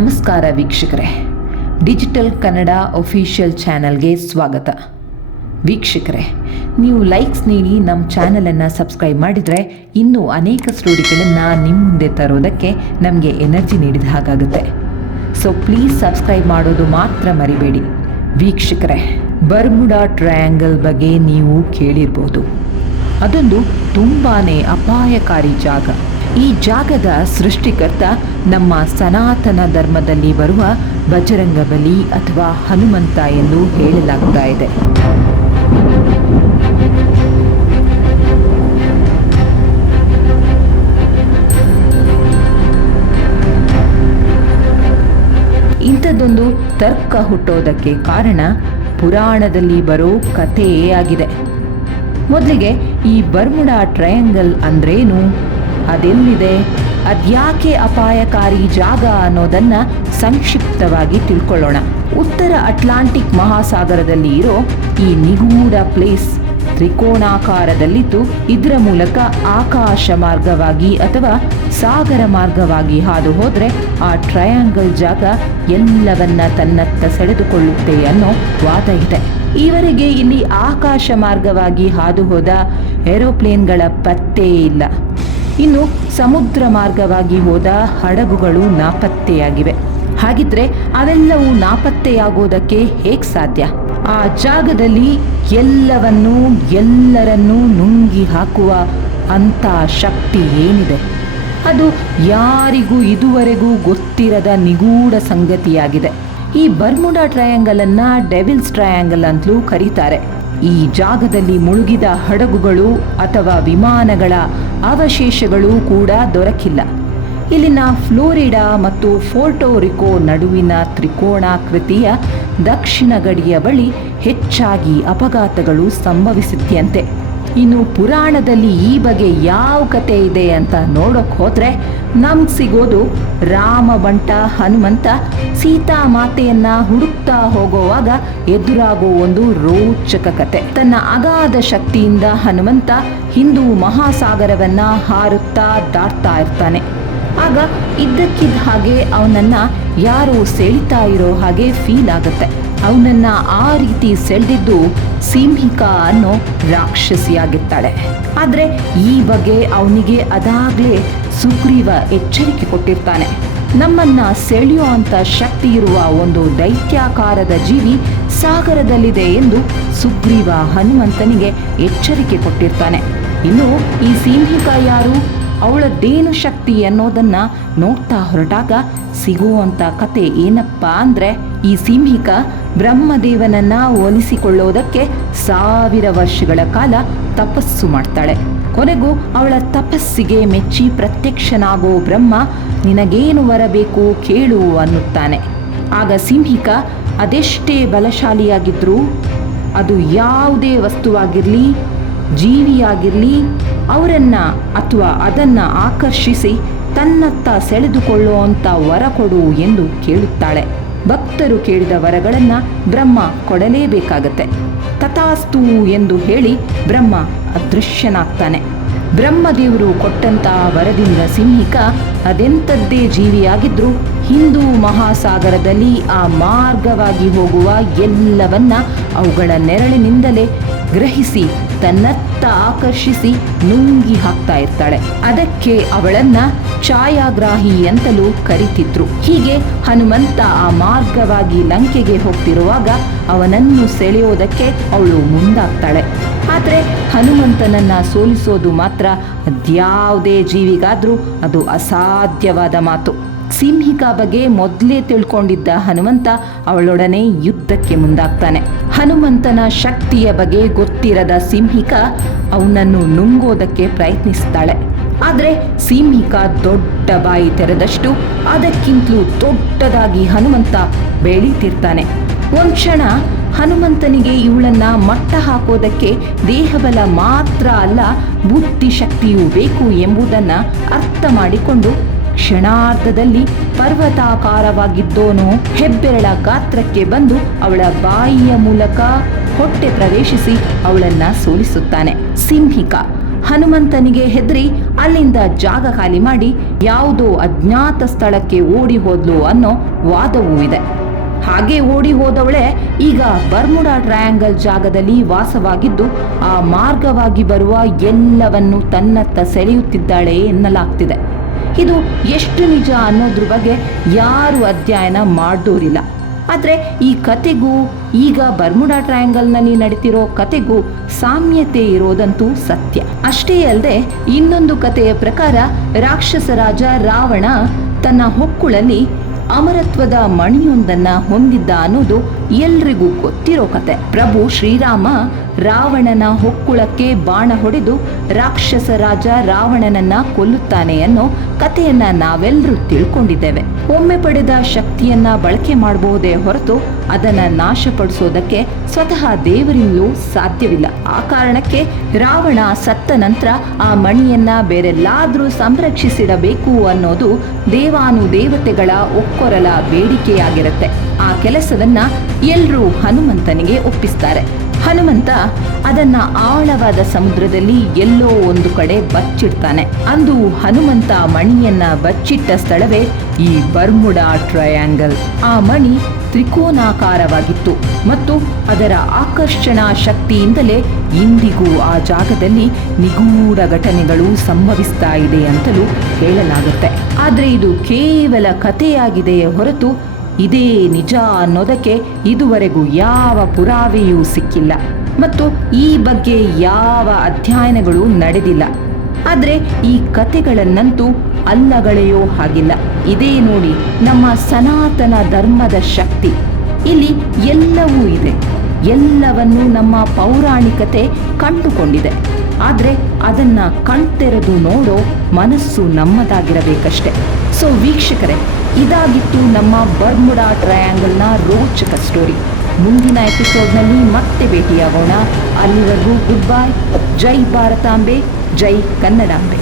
ನಮಸ್ಕಾರ ವೀಕ್ಷಕರೇ, digital Kannada official ಚಾನಲ್ಗೆ ಸ್ವಾಗತ. ವೀಕ್ಷಕರೇ, ನೀವು ಲೈಕ್ಸ್ ನೀಡಿ ನಮ್ಮ ಚಾನಲನ್ನು ಸಬ್ಸ್ಕ್ರೈಬ್ ಮಾಡಿದರೆ ಇನ್ನೂ ಅನೇಕ ಸ್ಟೋರಿಗಳನ್ನು ನಿಮ್ಮ ಮುಂದೆ ತರೋದಕ್ಕೆ ನಮಗೆ ಎನರ್ಜಿ ನೀಡಿದ ಹಾಗಾಗುತ್ತೆ. ಸೊ ಪ್ಲೀಸ್ ಸಬ್ಸ್ಕ್ರೈಬ್ ಮಾಡೋದು ಮಾತ್ರ ಮರಿಬೇಡಿ. ವೀಕ್ಷಕರೇ, ಬರ್ಮುಡಾ ಟ್ರಯಾಂಗಲ್ ಬಗ್ಗೆ ನೀವು ಕೇಳಿರ್ಬೋದು. ಅದೊಂದು ತುಂಬಾ ಅಪಾಯಕಾರಿ ಜಾಗ. ಈ ಜಾಗದ ಸೃಷ್ಟಿಕರ್ತ ನಮ್ಮ ಸನಾತನ ಧರ್ಮದಲ್ಲಿ ಬರುವ ಬಜರಂಗಬಲಿ ಅಥವಾ ಹನುಮಂತ ಎಂದು ಹೇಳಲಾಗ್ತಾ ಇದೆ. ಇಂಥದ್ದೊಂದು ತರ್ಕ ಹುಟ್ಟೋದಕ್ಕೆ ಕಾರಣ ಪುರಾಣದಲ್ಲಿ ಬರೋ ಕಥೆಯೇ ಆಗಿದೆ. ಮೊದಲಿಗೆ ಈ ಬರ್ಮುಡಾ ಟ್ರಯಾಂಗಲ್ ಅಂದ್ರೇನು, ಅದೆಲ್ಲಿದೆ, ಅದ್ಯಾಕೆ ಅಪಾಯಕಾರಿ ಜಾಗ ಅನ್ನೋದನ್ನ ಸಂಕ್ಷಿಪ್ತವಾಗಿ ತಿಳ್ಕೊಳ್ಳೋಣ. ಉತ್ತರ ಅಟ್ಲಾಂಟಿಕ್ ಮಹಾಸಾಗರದಲ್ಲಿ ಇರೋ ಈ ನಿಗೂಢ ಪ್ಲೇಸ್ ತ್ರಿಕೋಣಾಕಾರದಲ್ಲಿದ್ದು ಇದರ ಮೂಲಕ ಆಕಾಶ ಮಾರ್ಗವಾಗಿ ಅಥವಾ ಸಾಗರ ಮಾರ್ಗವಾಗಿ ಹಾದು ಹೋದರೆ ಆ ಟ್ರಯಾಂಗಲ್ ಜಾಗ ಎಲ್ಲವನ್ನ ತನ್ನತ್ತ ಸೆಳೆದುಕೊಳ್ಳುತ್ತೆ ಅನ್ನೋ ವಾದ ಇದೆ. ಈವರೆಗೆ ಇಲ್ಲಿ ಆಕಾಶ ಮಾರ್ಗವಾಗಿ ಹಾದು ಹೋದ ಏರೋಪ್ಲೇನ್ಗಳ ಪತ್ತೇ ಇಲ್ಲ. ಇನ್ನು ಸಮುದ್ರ ಮಾರ್ಗವಾಗಿ ಹೋದ ಹಡಗುಗಳು ನಾಪತ್ತೆಯಾಗಿವೆ. ಹಾಗಿದ್ರೆ ಅವೆಲ್ಲವೂ ನಾಪತ್ತೆಯಾಗೋದಕ್ಕೆ ಹೇಗೆ ಸಾಧ್ಯ? ಆ ಜಾಗದಲ್ಲಿ ಎಲ್ಲವನ್ನೂ ಎಲ್ಲರನ್ನೂ ನುಂಗಿ ಹಾಕುವ ಅಂಥ ಶಕ್ತಿ ಏನಿದೆ? ಅದು ಯಾರಿಗೂ ಇದುವರೆಗೂ ಗೊತ್ತಿರದ ನಿಗೂಢ ಸಂಗತಿಯಾಗಿದೆ. ಈ ಬರ್ಮುಡಾ ಟ್ರಯಾಂಗಲ್ ಅನ್ನ ಡೆವಿಲ್ಸ್ ಟ್ರಯಾಂಗಲ್ ಅಂತಲೂ ಕರೀತಾರೆ. ಈ ಜಾಗದಲ್ಲಿ ಮುಳುಗಿದ ಹಡಗುಗಳು ಅಥವಾ ವಿಮಾನಗಳ ಅವಶೇಷಗಳು ಕೂಡ ದೊರಕಿಲ್ಲ. ಇಲ್ಲಿನ ಫ್ಲೋರಿಡಾ ಮತ್ತು ಫೋರ್ಟೋರಿಕೋ ನಡುವಿನ ತ್ರಿಕೋಣಾಕೃತಿಯ ದಕ್ಷಿಣ ಗಡಿಯ ಬಳಿ ಹೆಚ್ಚಾಗಿ ಅಪಘಾತಗಳು ಸಂಭವಿಸುತ್ತಂತೆ. ಇನ್ನು ಪುರಾಣದಲ್ಲಿ ಈ ಬಗ್ಗೆ ಯಾವ ಕತೆ ಇದೆ ಅಂತ ನೋಡೋಕೆ ಹೋದರೆ ನಮ್ಗೆ ಸಿಗೋದು ರಾಮ ಬಂಟ ಹನುಮಂತ ಸೀತಾ ಮಾತೆಯನ್ನ ಹುಡುಕ್ತಾ ಹೋಗುವಾಗ ಎದುರಾಗೋ ಒಂದು ರೋಚಕ ಕತೆ. ತನ್ನ ಅಗಾಧ ಶಕ್ತಿಯಿಂದ ಹನುಮಂತ ಹಿಂದೂ ಮಹಾಸಾಗರವನ್ನ ಹಾರುತ್ತಾ ದಾಟ್ತಾ ಇರ್ತಾನೆ. ಆಗ ಇದ್ದಕ್ಕಿದ್ದ ಹಾಗೆ ಅವನನ್ನ ಯಾರೋ ಸೆಳಿತಾ ಇರೋ ಹಾಗೆ ಫೀಲ್ ಆಗುತ್ತೆ. ಅವನನ್ನ ಆ ರೀತಿ ಸೆಳೆದಿದ್ದು ಸಿಂಹಿಕಾ ಅನ್ನೋ ರಾಕ್ಷಸಿಯಾಗಿರ್ತಾಳೆ. ಆದರೆ ಈ ಬಗ್ಗೆ ಅವನಿಗೆ ಅದಾಗಲೇ ಸುಗ್ರೀವ ಎಚ್ಚರಿಕೆ ಕೊಟ್ಟಿರ್ತಾನೆ. ನಮ್ಮನ್ನ ಸೆಳೆಯೋ ಅಂತ ಶಕ್ತಿ ಇರುವ ಒಂದು ದೈತ್ಯಾಕಾರದ ಜೀವಿ ಸಾಗರದಲ್ಲಿದೆ ಎಂದು ಸುಗ್ರೀವ ಹನುಮಂತನಿಗೆ ಎಚ್ಚರಿಕೆ ಕೊಟ್ಟಿರ್ತಾನೆ. ಇನ್ನು ಈ ಸಿಂಹಿಕಾ ಯಾರು, ಅವಳದ್ದೇನು ಶಕ್ತಿ ಅನ್ನೋದನ್ನ ನೋಡ್ತಾ ಹೊರಟಾಗ ಸಿಗುವಂಥ ಕತೆ ಏನಪ್ಪ ಅಂದರೆ, ಈ ಸಿಂಹಿಕಾ ಬ್ರಹ್ಮದೇವನನ್ನ ಒಲಿಸಿಕೊಳ್ಳೋದಕ್ಕೆ 1000 ವರ್ಷಗಳ ಕಾಲ ತಪಸ್ಸು ಮಾಡ್ತಾಳೆ. ಕೊನೆಗೂ ಅವಳ ತಪಸ್ಸಿಗೆ ಮೆಚ್ಚಿ ಪ್ರತ್ಯಕ್ಷನಾಗೋ ಬ್ರಹ್ಮ ನಿನಗೇನು ಬರಬೇಕು ಕೇಳು ಅನ್ನುತ್ತಾನೆ. ಆಗ ಸಿಂಹಿಕಾ ಅದೆಷ್ಟೇ ಬಲಶಾಲಿಯಾಗಿದ್ರೂ, ಅದು ಯಾವುದೇ ವಸ್ತುವಾಗಿರಲಿ ಜೀವಿಯಾಗಿರಲಿ, ಅವರನ್ನ ಅಥವಾ ಅದನ್ನ ಆಕರ್ಷಿಸಿ ತನ್ನತ್ತ ಸೆಳೆದುಕೊಳ್ಳುವಂಥ ವರ ಕೊಡು ಎಂದು ಕೇಳುತ್ತಾಳೆ. ಭಕ್ತರು ಕೇಳಿದ ವರಗಳನ್ನು ಬ್ರಹ್ಮ ಕೊಡಲೇಬೇಕಾಗತ್ತೆ. ತಥಾಸ್ತು ಎಂದು ಹೇಳಿ ಬ್ರಹ್ಮ ಅದೃಶ್ಯನಾಗ್ತಾನೆ. ಬ್ರಹ್ಮದೇವರು ಕೊಟ್ಟಂತ ವರದಿಂದ ಸಿಂಹಿಕಾ ಅದೆಂಥದ್ದೇ ಜೀವಿಯಾಗಿದ್ರೂ ಹಿಂದೂ ಮಹಾಸಾಗರದಲ್ಲಿ ಆ ಮಾರ್ಗವಾಗಿ ಹೋಗುವ ಎಲ್ಲವನ್ನ ಅವುಗಳ ನೆರಳಿನಿಂದಲೇ ಗ್ರಹಿಸಿ ತನ್ನತ್ತ ಆಕರ್ಷಿಸಿ ನುಂಗಿ ಹಾಕ್ತಾ ಇರ್ತಾಳೆ. ಅದಕ್ಕೆ ಅವಳನ್ನ ಛಾಯಾಗ್ರಾಹಿ ಅಂತಲೂ ಕರೀತಿದ್ರು. ಹೀಗೆ ಹನುಮಂತ ಆ ಮಾರ್ಗವಾಗಿ ಲಂಕೆಗೆ ಹೋಗ್ತಿರುವಾಗ ಅವನನ್ನು ಸೆಳೆಯೋದಕ್ಕೆ ಅವಳು ಮುಂದಾಗ್ತಾಳೆ. ಆದರೆ ಹನುಮಂತನನ್ನ ಸೋಲಿಸೋದು ಮಾತ್ರ ಅದ್ಯಾವುದೇ ಜೀವಿಗಾದ್ರೂ ಅದು ಅಸಾಧ್ಯವಾದ ಮಾತು. ಸಿಂಹಿಕಾ ಬಗ್ಗೆ ಮೊದಲೇ ತಿಳ್ಕೊಂಡಿದ್ದ ಹನುಮಂತ ಅವಳೊಡನೆ ಯುದ್ಧಕ್ಕೆ ಮುಂದಾಗ್ತಾನೆ. ಹನುಮಂತನ ಶಕ್ತಿಯ ಬಗ್ಗೆ ಗೊತ್ತಿರದ ಸಿಂಹಿಕಾ ಅವನನ್ನು ನುಂಗೋದಕ್ಕೆ ಪ್ರಯತ್ನಿಸ್ತಾಳೆ. ಆದರೆ ಸಿಂಹಿಕಾ ದೊಡ್ಡ ಬಾಯಿ ತೆರೆದಷ್ಟು ಅದಕ್ಕಿಂತಲೂ ದೊಡ್ಡದಾಗಿ ಹನುಮಂತ ಬೆಳೀತಿರ್ತಾನೆ. ಒಂದು ಕ್ಷಣ ಹನುಮಂತನಿಗೆ ಇವಳನ್ನ ಮಟ್ಟ ಹಾಕೋದಕ್ಕೆ ದೇಹಬಲ ಮಾತ್ರ ಅಲ್ಲ, ಬುದ್ಧಿಶಕ್ತಿಯೂ ಬೇಕು ಎಂಬುದನ್ನು ಅರ್ಥ ಮಾಡಿಕೊಂಡು ಕ್ಷಣಾರ್ಧದಲ್ಲಿ ಪರ್ವತಾಕಾರವಾಗಿದ್ದೋನು ಹೆಬ್ಬೆರಳ ಗಾತ್ರಕ್ಕೆ ಬಂದು ಅವಳ ಬಾಯಿಯ ಮೂಲಕ ಹೊಟ್ಟೆ ಪ್ರವೇಶಿಸಿ ಅವಳನ್ನ ಸೋಲಿಸುತ್ತಾನೆ. ಸಿಂಹಿಕಾ ಹನುಮಂತನಿಗೆ ಹೆದರಿ ಅಲ್ಲಿಂದ ಜಾಗ ಖಾಲಿ ಮಾಡಿ ಯಾವುದೋ ಅಜ್ಞಾತ ಸ್ಥಳಕ್ಕೆ ಓಡಿ ಹೋದ್ಲು ಅನ್ನೋ ವಾದವೂ ಇದೆ. ಹಾಗೆ ಓಡಿ ಹೋದವಳೆ ಈಗ ಬರ್ಮುಡಾ ಟ್ರಯಾಂಗಲ್ ಜಾಗದಲ್ಲಿ ವಾಸವಾಗಿದ್ದು ಆ ಮಾರ್ಗವಾಗಿ ಬರುವ ಎಲ್ಲವನ್ನು ತನ್ನತ್ತ ಸೆಳೆಯುತ್ತಿದ್ದಾಳೆ ಎನ್ನಲಾಗ್ತಿದೆ. ಇದು ಎಷ್ಟು ನಿಜ ಅನ್ನೋದ್ರ ಬಗ್ಗೆ ಯಾರು ಅಧ್ಯಯನ ಮಾಡೋರಿಲ್ಲ. ಆದರೆ ಈ ಕತೆಗೂ ಈಗ ಬರ್ಮುಡಾ ಟ್ರಯಾಂಗಲ್ನಲ್ಲಿ ನಡೀತಿರೋ ಕತೆಗೂ ಸಾಮ್ಯತೆ ಇರೋದಂತೂ ಸತ್ಯ. ಅಷ್ಟೇ ಅಲ್ಲದೆ ಇನ್ನೊಂದು ಕಥೆಯ ಪ್ರಕಾರ ರಾಕ್ಷಸ ರಾಜ ರಾವಣ ತನ್ನ ಹೊಕ್ಕುಳಲ್ಲಿ ಅಮರತ್ವದ ಮಣಿಯೊಂದನ್ನ ಹೊಂದಿದ್ದ ಅನ್ನೋದು ಎಲ್ರಿಗೂ ಗೊತ್ತಿರೋ ಕತೆ. ಪ್ರಭು ಶ್ರೀರಾಮ ರಾವಣನ ಹೊಕ್ಕುಳಕ್ಕೆ ಬಾಣ ಹೊಡೆದು ರಾಕ್ಷಸ ರಾಜ ರಾವಣನನ್ನ ಕೊಲ್ಲುತ್ತಾನೆ ಅನ್ನೋ ಕಥೆಯನ್ನ ನಾವೆಲ್ಲರೂ ತಿಳ್ಕೊಂಡಿದ್ದೇವೆ. ಒಮ್ಮೆ ಪಡೆದ ಶಕ್ತಿಯನ್ನ ಬಳಕೆ ಮಾಡಬಹುದೇ ಹೊರತು ಅದನ್ನ ನಾಶಪಡಿಸೋದಕ್ಕೆ ಸ್ವತಃ ದೇವರಿಂದಲೂ ಸಾಧ್ಯವಿಲ್ಲ. ಆ ಕಾರಣಕ್ಕೆ ರಾವಣ ಸತ್ತ ನಂತರ ಆ ಮಣಿಯನ್ನ ಬೇರೆಲ್ಲಾದ್ರೂ ಸಂರಕ್ಷಿಸಿಡಬೇಕು ಅನ್ನೋದು ದೇವಾನುದೇವತೆಗಳ ಒಕ್ಕೊರಲ ಬೇಡಿಕೆಯಾಗಿರುತ್ತೆ. ಆ ಕೆಲಸವನ್ನ ಎಲ್ಲರೂ ಹನುಮಂತನಿಗೆ ಒಪ್ಪಿಸ್ತಾರೆ. ಹನುಮಂತ ಅದನ್ನ ಆಳವಾದ ಸಮುದ್ರದಲ್ಲಿ ಎಲ್ಲೋ ಒಂದು ಕಡೆ ಬಚ್ಚಿಡ್ತಾನೆ. ಅಂದು ಹನುಮಂತ ಮಣಿಯನ್ನ ಬಚ್ಚಿಟ್ಟ ಸ್ಥಳವೇ ಈ ಬರ್ಮುಡಾ ಟ್ರಯಾಂಗಲ್. ಆ ಮಣಿ ತ್ರಿಕೋನಾಕಾರವಾಗಿತ್ತು ಮತ್ತು ಅದರ ಆಕರ್ಷಣಾ ಶಕ್ತಿಯಿಂದಲೇ ಇಂದಿಗೂ ಆ ಜಾಗದಲ್ಲಿ ನಿಗೂಢ ಘಟನೆಗಳು ಸಂಭವಿಸ್ತಾ ಇದೆ ಅಂತಲೂ ಹೇಳಲಾಗುತ್ತೆ. ಆದರೆ ಇದು ಕೇವಲ ಕಥೆಯಾಗಿದೆಯೇ ಹೊರತು ಇದೇ ನಿಜ ಅನ್ನೋದಕ್ಕೆ ಇದುವರೆಗೂ ಯಾವ ಪುರಾವೆಯೂ ಸಿಕ್ಕಿಲ್ಲ ಮತ್ತು ಈ ಬಗ್ಗೆ ಯಾವ ಅಧ್ಯಯನಗಳು ನಡೆದಿಲ್ಲ. ಆದರೆ ಈ ಕಥೆಗಳನ್ನಂತೂ ಅಲ್ಲಗಳೆಯೋ ಹಾಗಿಲ್ಲ. ಇದೇ ನೋಡಿ ನಮ್ಮ ಸನಾತನ ಧರ್ಮದ ಶಕ್ತಿ. ಇಲ್ಲಿ ಎಲ್ಲವೂ ಇದೆ, ಎಲ್ಲವನ್ನೂ ನಮ್ಮ ಪೌರಾಣಿಕತೆ ಕಂಡುಕೊಂಡಿದೆ. ಆದರೆ ಅದನ್ನ ಕಣ್ತೆರೆದು ನೋಡೋ ಮನಸ್ಸು ನಮ್ಮದಾಗಿರಬೇಕಷ್ಟೆ. ಸೊ ವೀಕ್ಷಕರೇ, ಇದಾಗಿತ್ತು ನಮ್ಮ ಬರ್ಮುಡಾ ಟ್ರಯಾಂಗಲ್ನ ರೋಚಕ ಸ್ಟೋರಿ. ಮುಂದಿನ ಎಪಿಸೋಡ್ನಲ್ಲಿ ಮತ್ತೆ ಭೇಟಿಯಾಗೋಣ. ಅಲ್ಲಿವರೆಗೂ ಗುಡ್ ಬೈ. ಜೈ ಭಾರತಾಂಬೆ, ಜೈ ಕನ್ನಡಾಂಬೆ.